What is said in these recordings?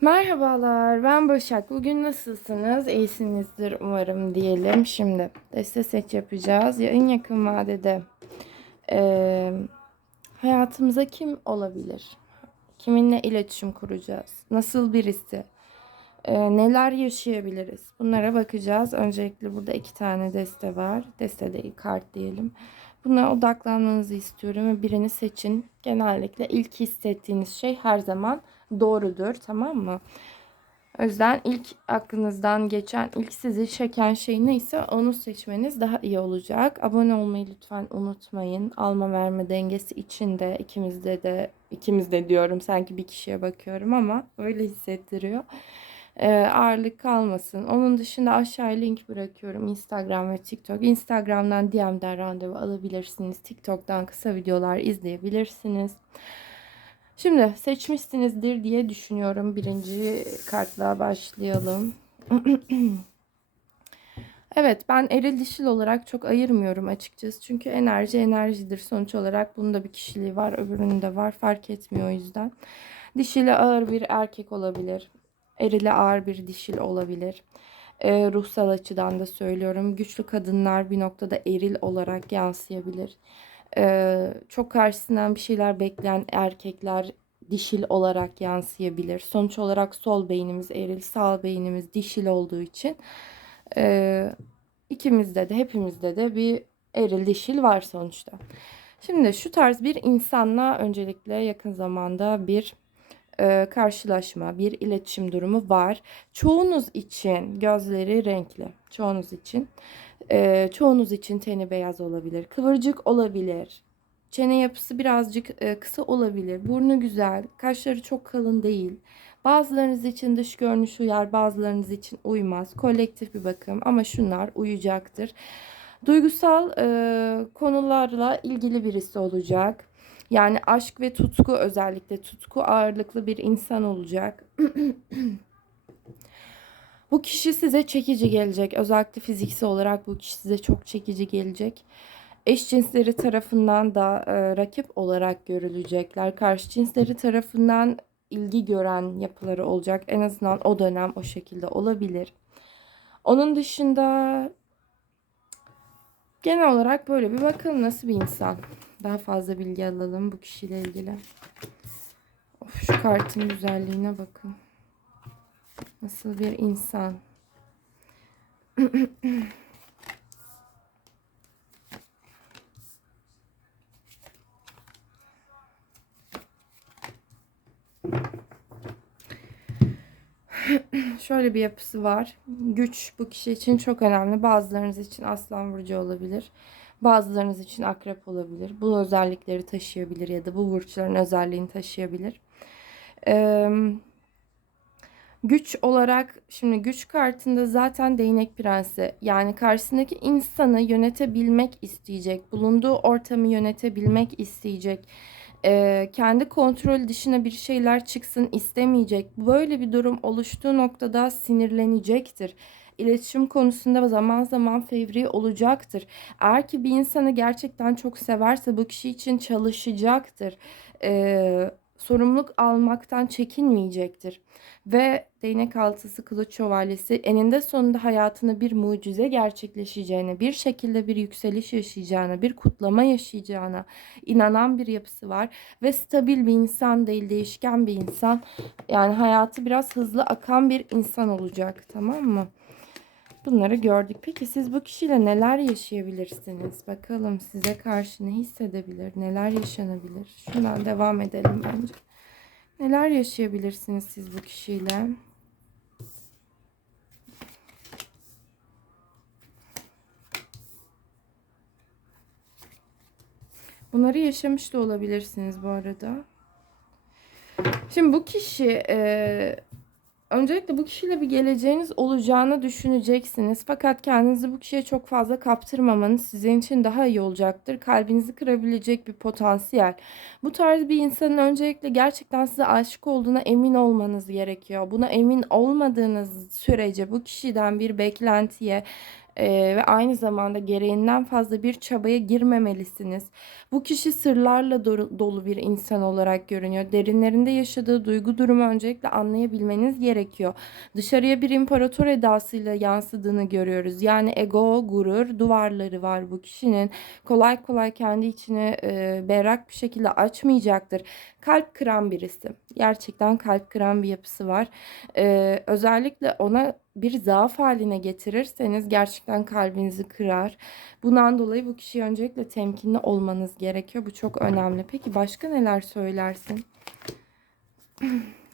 Merhabalar, ben Başak. Bugün nasılsınız? İyisinizdir umarım diyelim. Şimdi deste seç yapacağız. Ya en yakın vadede eee, hayatımıza kim olabilir? Kiminle iletişim kuracağız? Nasıl birisi? Eee, neler yaşayabiliriz? Bunlara bakacağız. Öncelikle burada iki tane deste var. Deste değil, kart diyelim. Buna odaklanmanızı istiyorum ve birini seçin. Genellikle ilk hissettiğiniz şey her zaman doğrudur, tamam mı? O yüzden ilk aklınızdan geçen, ilk sizi çeken şey neyse onu seçmeniz daha iyi olacak. Abone olmayı lütfen unutmayın. Alma verme dengesi içinde ikimizde de, ikimizde diyorum sanki bir kişiye bakıyorum ama öyle hissettiriyor. Ee, ağırlık kalmasın. Onun dışında aşağıya link bırakıyorum. Instagram ve TikTok. Instagram'dan DM'den randevu alabilirsiniz. TikTok'tan kısa videolar izleyebilirsiniz. Şimdi seçmişsinizdir diye düşünüyorum. Birinci kartla başlayalım. Evet ben eril dişil olarak çok ayırmıyorum açıkçası. Çünkü enerji enerjidir. Sonuç olarak bunun da bir kişiliği var. Öbürünün de var. Fark etmiyor o yüzden. Dişili ağır bir erkek olabilir. Erili ağır bir dişil olabilir. Ee, ruhsal açıdan da söylüyorum. Güçlü kadınlar bir noktada eril olarak yansıyabilir. Ee, çok karşısından bir şeyler bekleyen erkekler dişil olarak yansıyabilir. Sonuç olarak sol beynimiz eril, sağ beynimiz dişil olduğu için e, ikimizde de hepimizde de bir eril dişil var sonuçta. Şimdi şu tarz bir insanla öncelikle yakın zamanda bir e, karşılaşma, bir iletişim durumu var. Çoğunuz için gözleri renkli. Çoğunuz için. E, çoğunuz için teni beyaz olabilir. Kıvırcık olabilir. Çene yapısı birazcık e, kısa olabilir. Burnu güzel. Kaşları çok kalın değil. Bazılarınız için dış görünüş uyar, bazılarınız için uymaz. Kolektif bir bakım ama şunlar uyacaktır. Duygusal e, konularla ilgili birisi olacak. Yani aşk ve tutku özellikle tutku ağırlıklı bir insan olacak. bu kişi size çekici gelecek. Özellikle fiziksel olarak bu kişi size çok çekici gelecek. Eş cinsleri tarafından da e, rakip olarak görülecekler. Karşı cinsleri tarafından ilgi gören yapıları olacak. En azından o dönem o şekilde olabilir. Onun dışında genel olarak böyle bir bakalım nasıl bir insan. Daha fazla bilgi alalım bu kişiyle ilgili. Of, şu kartın güzelliğine bakın. Nasıl bir insan. Şöyle bir yapısı var. Güç bu kişi için çok önemli. Bazılarınız için aslan burcu olabilir. Bazılarınız için akrep olabilir. Bu özellikleri taşıyabilir ya da bu burçların özelliğini taşıyabilir. Ee, güç olarak şimdi güç kartında zaten değnek prensi yani karşısındaki insanı yönetebilmek isteyecek. Bulunduğu ortamı yönetebilmek isteyecek e, kendi kontrol dışına bir şeyler çıksın istemeyecek. Böyle bir durum oluştuğu noktada sinirlenecektir. İletişim konusunda zaman zaman fevri olacaktır. Eğer ki bir insanı gerçekten çok severse bu kişi için çalışacaktır. Ee, sorumluluk almaktan çekinmeyecektir. Ve değnek altısı kılıç şövalyesi eninde sonunda hayatını bir mucize gerçekleşeceğine, bir şekilde bir yükseliş yaşayacağına, bir kutlama yaşayacağına inanan bir yapısı var. Ve stabil bir insan değil, değişken bir insan. Yani hayatı biraz hızlı akan bir insan olacak tamam mı? Bunları gördük. Peki siz bu kişiyle neler yaşayabilirsiniz? Bakalım size karşı ne hissedebilir? Neler yaşanabilir? Şundan devam edelim bence. Neler yaşayabilirsiniz siz bu kişiyle? Bunları yaşamış da olabilirsiniz bu arada. Şimdi bu kişi e, Öncelikle bu kişiyle bir geleceğiniz olacağını düşüneceksiniz. Fakat kendinizi bu kişiye çok fazla kaptırmamanız sizin için daha iyi olacaktır. Kalbinizi kırabilecek bir potansiyel. Bu tarz bir insanın öncelikle gerçekten size aşık olduğuna emin olmanız gerekiyor. Buna emin olmadığınız sürece bu kişiden bir beklentiye Ee, ve aynı zamanda gereğinden fazla bir çabaya girmemelisiniz. Bu kişi sırlarla do- dolu bir insan olarak görünüyor. Derinlerinde yaşadığı duygu durumu öncelikle anlayabilmeniz gerekiyor. Dışarıya bir imparator edasıyla yansıdığını görüyoruz. Yani ego, gurur, duvarları var bu kişinin. Kolay kolay kendi içini e, berrak bir şekilde açmayacaktır. Kalp kıran birisi. Gerçekten kalp kıran bir yapısı var. Ee, özellikle ona bir zaaf haline getirirseniz gerçekten kalbinizi kırar. Bundan dolayı bu kişiye öncelikle temkinli olmanız gerekiyor. Bu çok önemli. Peki başka neler söylersin?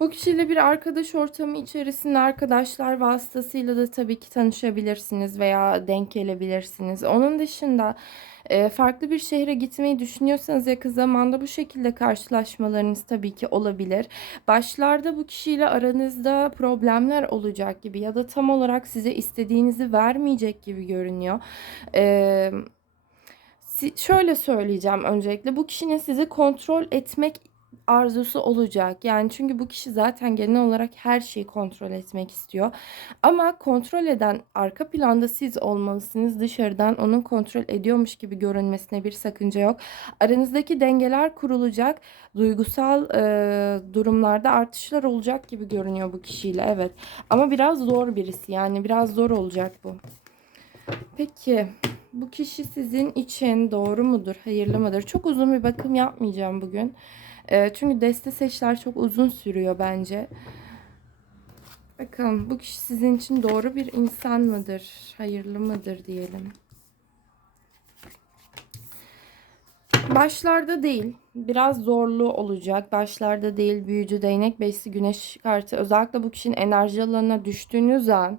Bu kişiyle bir arkadaş ortamı içerisinde arkadaşlar vasıtasıyla da tabii ki tanışabilirsiniz veya denk gelebilirsiniz. Onun dışında e, farklı bir şehre gitmeyi düşünüyorsanız yakın zamanda bu şekilde karşılaşmalarınız tabii ki olabilir. Başlarda bu kişiyle aranızda problemler olacak gibi ya da tam olarak size istediğinizi vermeyecek gibi görünüyor. Eee şöyle söyleyeceğim öncelikle bu kişinin sizi kontrol etmek arzusu olacak. Yani çünkü bu kişi zaten genel olarak her şeyi kontrol etmek istiyor. Ama kontrol eden arka planda siz olmalısınız. Dışarıdan onun kontrol ediyormuş gibi görünmesine bir sakınca yok. Aranızdaki dengeler kurulacak. Duygusal e, durumlarda artışlar olacak gibi görünüyor bu kişiyle. Evet. Ama biraz zor birisi. Yani biraz zor olacak bu. Peki bu kişi sizin için doğru mudur, hayırlı mıdır? Çok uzun bir bakım yapmayacağım bugün. E, çünkü deste seçler çok uzun sürüyor bence. Bakalım bu kişi sizin için doğru bir insan mıdır? Hayırlı mıdır diyelim. Başlarda değil. Biraz zorlu olacak. Başlarda değil. Büyücü, değnek, beşli, güneş kartı. Özellikle bu kişinin enerji alanına düştüğünüz an.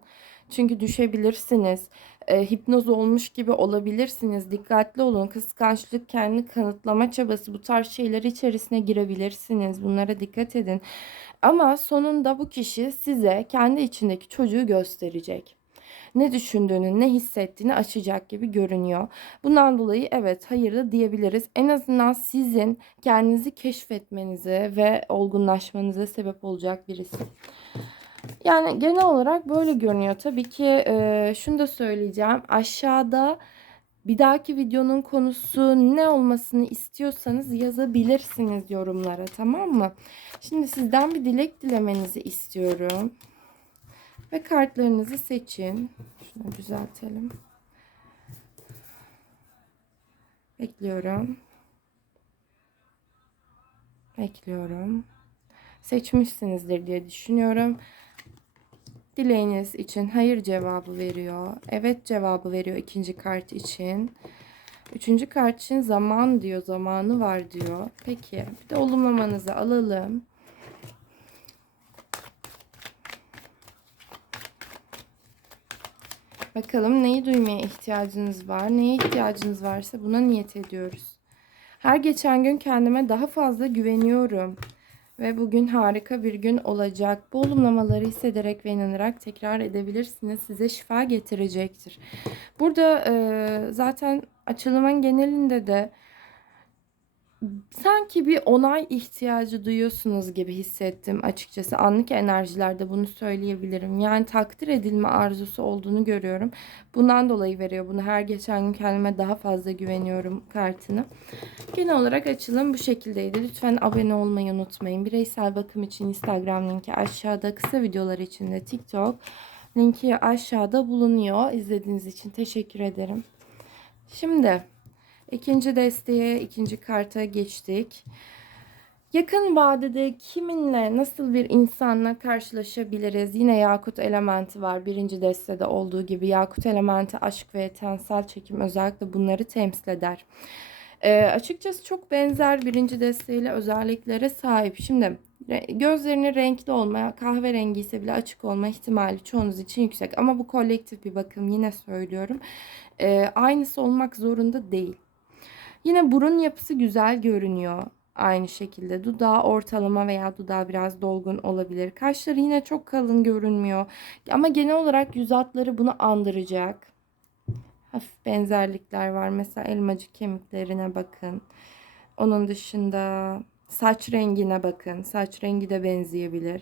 Çünkü düşebilirsiniz e, hipnoz olmuş gibi olabilirsiniz. Dikkatli olun. Kıskançlık, kendi kanıtlama çabası bu tarz şeyler içerisine girebilirsiniz. Bunlara dikkat edin. Ama sonunda bu kişi size kendi içindeki çocuğu gösterecek ne düşündüğünü, ne hissettiğini açacak gibi görünüyor. Bundan dolayı evet hayırlı diyebiliriz. En azından sizin kendinizi keşfetmenize ve olgunlaşmanıza sebep olacak birisi. Yani genel olarak böyle görünüyor. Tabii ki e, şunu da söyleyeceğim. Aşağıda bir dahaki videonun konusu ne olmasını istiyorsanız yazabilirsiniz yorumlara tamam mı? Şimdi sizden bir dilek dilemenizi istiyorum. Ve kartlarınızı seçin. Şunu düzeltelim. Bekliyorum. Bekliyorum. Seçmişsinizdir diye düşünüyorum. Dileğiniz için hayır cevabı veriyor. Evet cevabı veriyor ikinci kart için. Üçüncü kart için zaman diyor. Zamanı var diyor. Peki bir de olumlamanızı alalım. Bakalım neyi duymaya ihtiyacınız var? Neye ihtiyacınız varsa buna niyet ediyoruz. Her geçen gün kendime daha fazla güveniyorum. Ve bugün harika bir gün olacak. Bu olumlamaları hissederek ve inanarak tekrar edebilirsiniz. Size şifa getirecektir. Burada e, zaten açılımın genelinde de sanki bir onay ihtiyacı duyuyorsunuz gibi hissettim açıkçası. Anlık enerjilerde bunu söyleyebilirim. Yani takdir edilme arzusu olduğunu görüyorum. Bundan dolayı veriyor bunu. Her geçen gün kendime daha fazla güveniyorum kartını. Genel olarak açılım bu şekildeydi. Lütfen abone olmayı unutmayın. Bireysel bakım için Instagram linki aşağıda. Kısa videolar için de TikTok linki aşağıda bulunuyor. İzlediğiniz için teşekkür ederim. Şimdi İkinci desteğe, ikinci karta geçtik. Yakın vadede kiminle, nasıl bir insanla karşılaşabiliriz? Yine yakut elementi var. Birinci destede olduğu gibi yakut elementi aşk ve tensel çekim özellikle bunları temsil eder. E, açıkçası çok benzer birinci desteğiyle özelliklere sahip. Şimdi gözlerinin renkli olmaya, kahverengi ise bile açık olma ihtimali çoğunuz için yüksek. Ama bu kolektif bir bakım yine söylüyorum. E, aynısı olmak zorunda değil. Yine burun yapısı güzel görünüyor. Aynı şekilde dudağı ortalama veya dudağı biraz dolgun olabilir. Kaşları yine çok kalın görünmüyor. Ama genel olarak yüz hatları bunu andıracak. Hafif benzerlikler var. Mesela elmacık kemiklerine bakın. Onun dışında Saç rengine bakın. Saç rengi de benzeyebilir.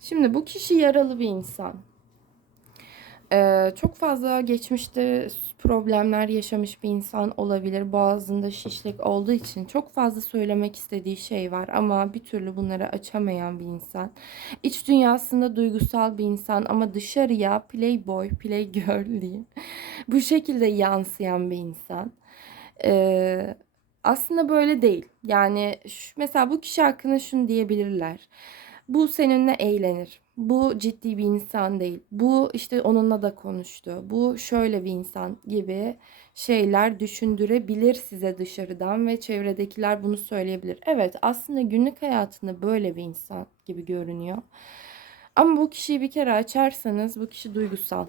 Şimdi bu kişi yaralı bir insan. Ee, çok fazla geçmişte problemler yaşamış bir insan olabilir. Boğazında şişlik olduğu için çok fazla söylemek istediği şey var ama bir türlü bunları açamayan bir insan. İç dünyasında duygusal bir insan ama dışarıya playboy, playgirl diyeyim. Bu şekilde yansıyan bir insan. Ee, aslında böyle değil. Yani şu, mesela bu kişi hakkında şunu diyebilirler. Bu seninle eğlenir. Bu ciddi bir insan değil. Bu işte onunla da konuştu. Bu şöyle bir insan gibi şeyler düşündürebilir size dışarıdan ve çevredekiler bunu söyleyebilir. Evet aslında günlük hayatında böyle bir insan gibi görünüyor. Ama bu kişiyi bir kere açarsanız bu kişi duygusal.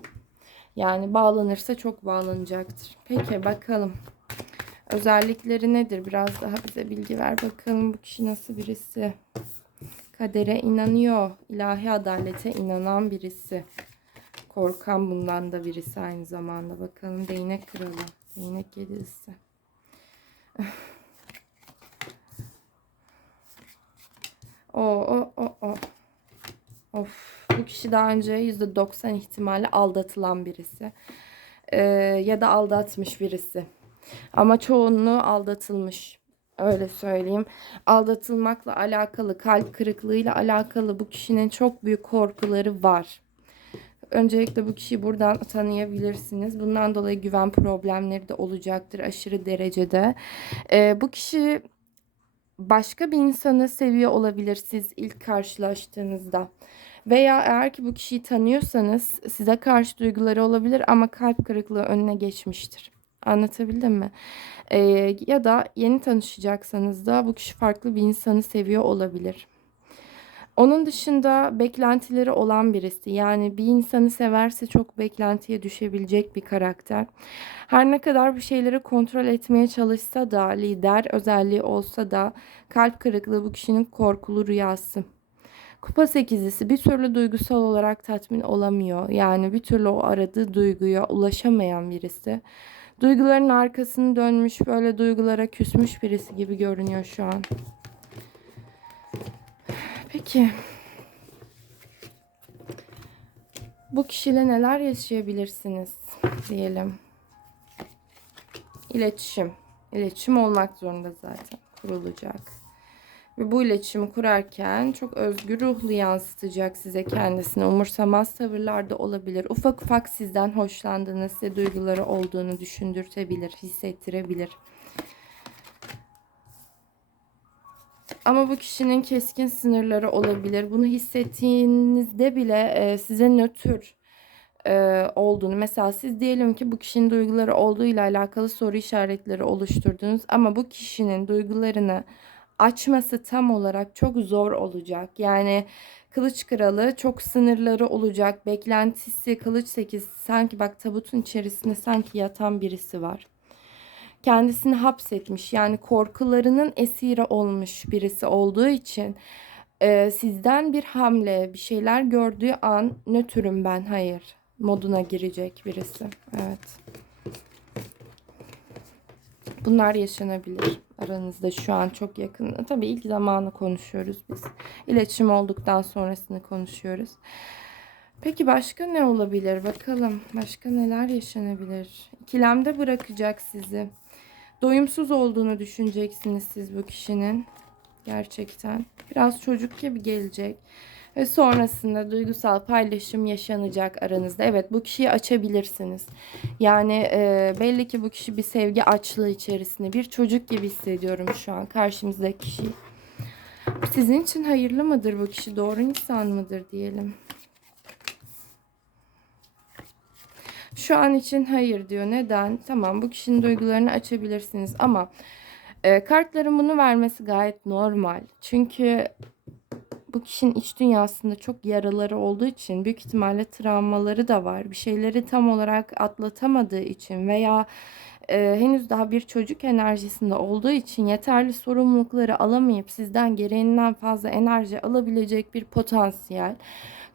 Yani bağlanırsa çok bağlanacaktır. Peki bakalım. Özellikleri nedir? Biraz daha bize bilgi ver bakalım bu kişi nasıl birisi. Kadere inanıyor. ilahi adalete inanan birisi. Korkan bundan da birisi aynı zamanda. Bakalım değnek kralı. Değnek yedisi. o o o o. Of. Bu kişi daha önce %90 ihtimalle aldatılan birisi. Ee, ya da aldatmış birisi. Ama çoğunluğu aldatılmış. Öyle söyleyeyim. Aldatılmakla alakalı, kalp kırıklığıyla alakalı bu kişinin çok büyük korkuları var. Öncelikle bu kişiyi buradan tanıyabilirsiniz. Bundan dolayı güven problemleri de olacaktır aşırı derecede. Ee, bu kişi başka bir insanı seviyor olabilir siz ilk karşılaştığınızda. Veya eğer ki bu kişiyi tanıyorsanız size karşı duyguları olabilir ama kalp kırıklığı önüne geçmiştir. Anlatabildim mi? Ee, ya da yeni tanışacaksanız da bu kişi farklı bir insanı seviyor olabilir. Onun dışında beklentileri olan birisi. Yani bir insanı severse çok beklentiye düşebilecek bir karakter. Her ne kadar bir şeyleri kontrol etmeye çalışsa da lider özelliği olsa da kalp kırıklığı bu kişinin korkulu rüyası. Kupa sekizlisi bir türlü duygusal olarak tatmin olamıyor. Yani bir türlü o aradığı duyguya ulaşamayan birisi. Duyguların arkasını dönmüş böyle duygulara küsmüş birisi gibi görünüyor şu an. Peki. Bu kişiyle neler yaşayabilirsiniz diyelim. İletişim. İletişim olmak zorunda zaten. Kurulacak. Ve bu iletişimi kurarken çok özgür ruhlu yansıtacak size kendisini. Umursamaz tavırlarda olabilir. Ufak ufak sizden hoşlandığını, size duyguları olduğunu düşündürtebilir, hissettirebilir. Ama bu kişinin keskin sınırları olabilir. Bunu hissettiğinizde bile e, size nötr e, olduğunu mesela siz diyelim ki bu kişinin duyguları olduğu ile alakalı soru işaretleri oluşturdunuz ama bu kişinin duygularını açması tam olarak çok zor olacak. Yani Kılıç Kralı çok sınırları olacak. Beklentisi Kılıç 8 sanki bak tabutun içerisinde sanki yatan birisi var. Kendisini hapsetmiş yani korkularının esiri olmuş birisi olduğu için e, sizden bir hamle bir şeyler gördüğü an nötrüm ben hayır moduna girecek birisi. Evet. Bunlar yaşanabilir aranızda şu an çok yakın. Tabii ilk zamanı konuşuyoruz biz. İletişim olduktan sonrasını konuşuyoruz. Peki başka ne olabilir? Bakalım başka neler yaşanabilir? İkilemde bırakacak sizi. Doyumsuz olduğunu düşüneceksiniz siz bu kişinin. Gerçekten. Biraz çocuk gibi gelecek. Ve sonrasında duygusal paylaşım yaşanacak aranızda. Evet bu kişiyi açabilirsiniz. Yani e, belli ki bu kişi bir sevgi açlığı içerisinde. Bir çocuk gibi hissediyorum şu an karşımızdaki kişiyi. Sizin için hayırlı mıdır bu kişi? Doğru insan mıdır diyelim. Şu an için hayır diyor. Neden? Tamam bu kişinin duygularını açabilirsiniz ama e, kartların bunu vermesi gayet normal. Çünkü bu kişinin iç dünyasında çok yaraları olduğu için büyük ihtimalle travmaları da var. Bir şeyleri tam olarak atlatamadığı için veya e, henüz daha bir çocuk enerjisinde olduğu için yeterli sorumlulukları alamayıp sizden gereğinden fazla enerji alabilecek bir potansiyel.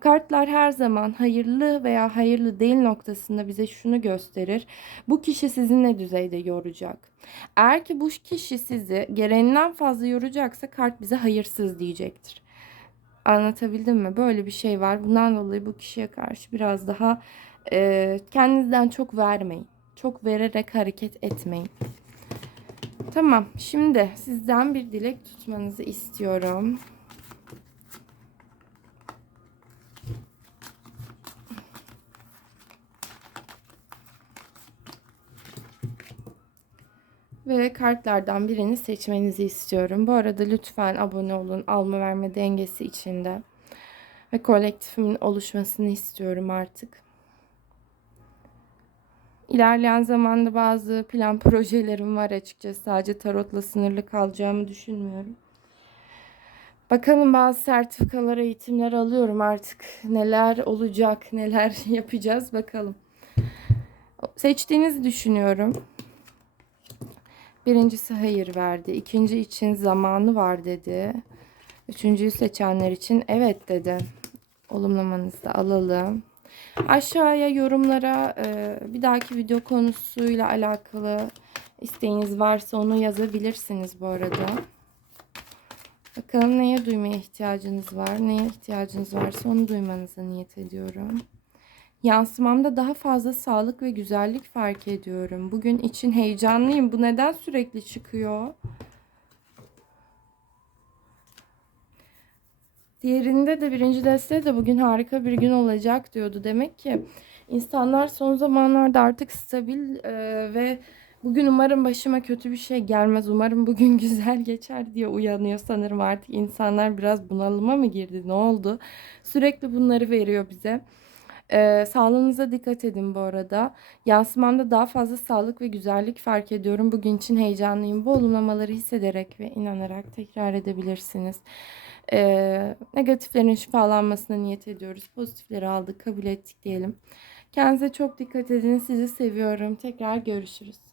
Kartlar her zaman hayırlı veya hayırlı değil noktasında bize şunu gösterir. Bu kişi sizi ne düzeyde yoracak? Eğer ki bu kişi sizi gereğinden fazla yoracaksa kart bize hayırsız diyecektir. Anlatabildim mi? Böyle bir şey var. Bundan dolayı bu kişiye karşı biraz daha e, kendinizden çok vermeyin. Çok vererek hareket etmeyin. Tamam. Şimdi sizden bir dilek tutmanızı istiyorum. Ve kartlardan birini seçmenizi istiyorum. Bu arada lütfen abone olun. Alma verme dengesi içinde. Ve kolektifimin oluşmasını istiyorum artık. İlerleyen zamanda bazı plan projelerim var açıkçası. Sadece tarotla sınırlı kalacağımı düşünmüyorum. Bakalım bazı sertifikalar, eğitimler alıyorum artık. Neler olacak, neler yapacağız bakalım. Seçtiğinizi düşünüyorum. Birincisi hayır verdi. İkinci için zamanı var dedi. Üçüncüyü seçenler için evet dedi. Olumlamanızı da alalım. Aşağıya yorumlara e, bir dahaki video konusuyla alakalı isteğiniz varsa onu yazabilirsiniz bu arada. Bakalım neye duymaya ihtiyacınız var. Neye ihtiyacınız varsa onu duymanızı niyet ediyorum. Yansımamda daha fazla sağlık ve güzellik fark ediyorum. Bugün için heyecanlıyım. Bu neden sürekli çıkıyor? Diğerinde de birinci deste de bugün harika bir gün olacak diyordu. Demek ki insanlar son zamanlarda artık stabil e, ve bugün umarım başıma kötü bir şey gelmez. Umarım bugün güzel geçer diye uyanıyor sanırım artık. insanlar biraz bunalıma mı girdi? Ne oldu? Sürekli bunları veriyor bize. Ee, sağlığınıza dikkat edin bu arada. Yansımamda daha fazla sağlık ve güzellik fark ediyorum. Bugün için heyecanlıyım. Bu olumlamaları hissederek ve inanarak tekrar edebilirsiniz. Ee, negatiflerin şifalanmasına niyet ediyoruz. Pozitifleri aldık, kabul ettik diyelim. Kendinize çok dikkat edin. Sizi seviyorum. Tekrar görüşürüz.